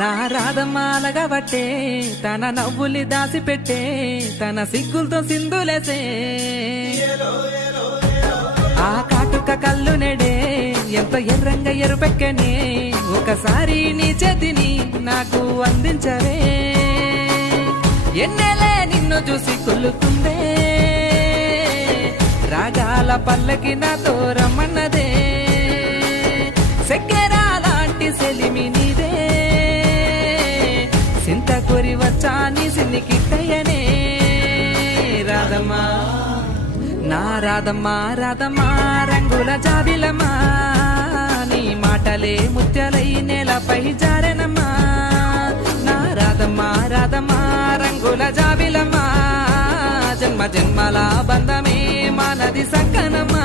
నా రాధమాలగబట్టే తన నవ్వుల్ని దాచిపెట్టే తన సిగ్గులతో సింధులేసే ఆ కాటుక కళ్ళు నెడే ఎంత ఎర్రంగా ఎరుపెక్కనే ఒకసారి నీ చేతిని నాకు అందించవే ఎన్నెలే నిన్ను చూసి కుళ్ళుకుందే రాగాల పల్లకి నాతో రమ్మన్నదే సెక్కెరా లాంటి సెలిమి నీదే సింత కోరి వచ్చా నీ సిన్ని కిట్టయ్యనే రాధమ్మా నా రాధమ్మా రాధమ్మా రంగుల జాబిలమ్మా నీ మాటలే ముత్యాలై నేలపై జారెనమ్మా నా రాధమ్మా రాధమ్మా రంగుల జాబిలమ్మా జన్మ జన్మల బంధమే మానది సక్కనమ్మా